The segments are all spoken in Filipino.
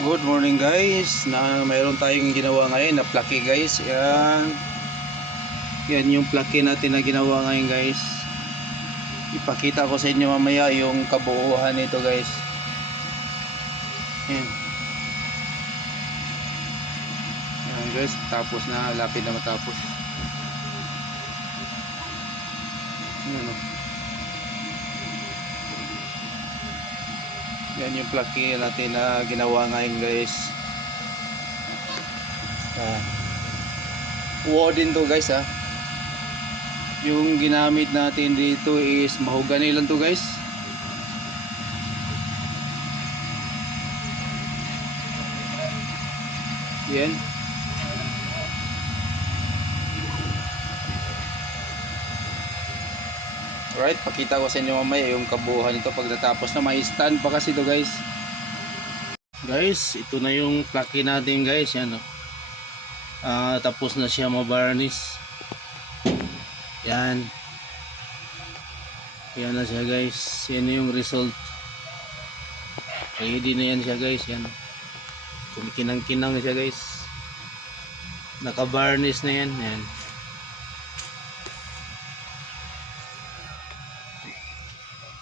Good morning guys. Mayroon tayong ginawa ngayon na plaki guys. Yan. Yan yung plaki natin na ginawa ngayon guys. Ipakita ko sa inyo mamaya yung kabuuan nito guys. Yan. Yan guys. Tapos na. Lapit na matapos. Yan o. Yan yung plaki natin na ginawa ngayon guys. Wooden to guys ha. Yung ginamit natin dito is mahogany lang to guys. Yan. Alright, pakita ko sa inyo mamaya yung kabuuan nito pag natapos na. May stand pa kasi ito guys. Guys, ito na yung plaki natin guys. Yan o. Tapos na siya mabarnish. Yan. Yan na siya guys. Yan yung result. Ready na yan siya guys. Yan. Kumikinang-kinang siya guys. Naka-varnish na yan. Yan.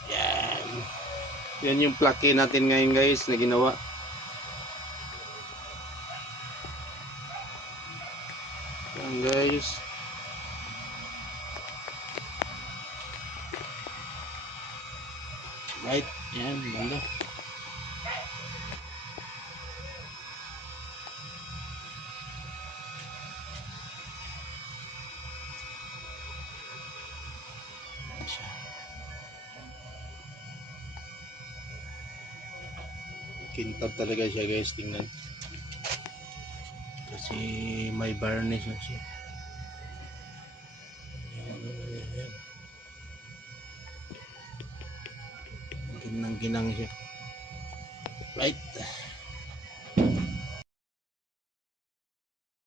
Yan. Yan yung plaki natin ngayon guys na ginawa. Yan guys. Right. Yan. Ganda. Kintab talaga siya guys, tingnan. Kasi may varnish na siya. Ginang-ginang siya. Right.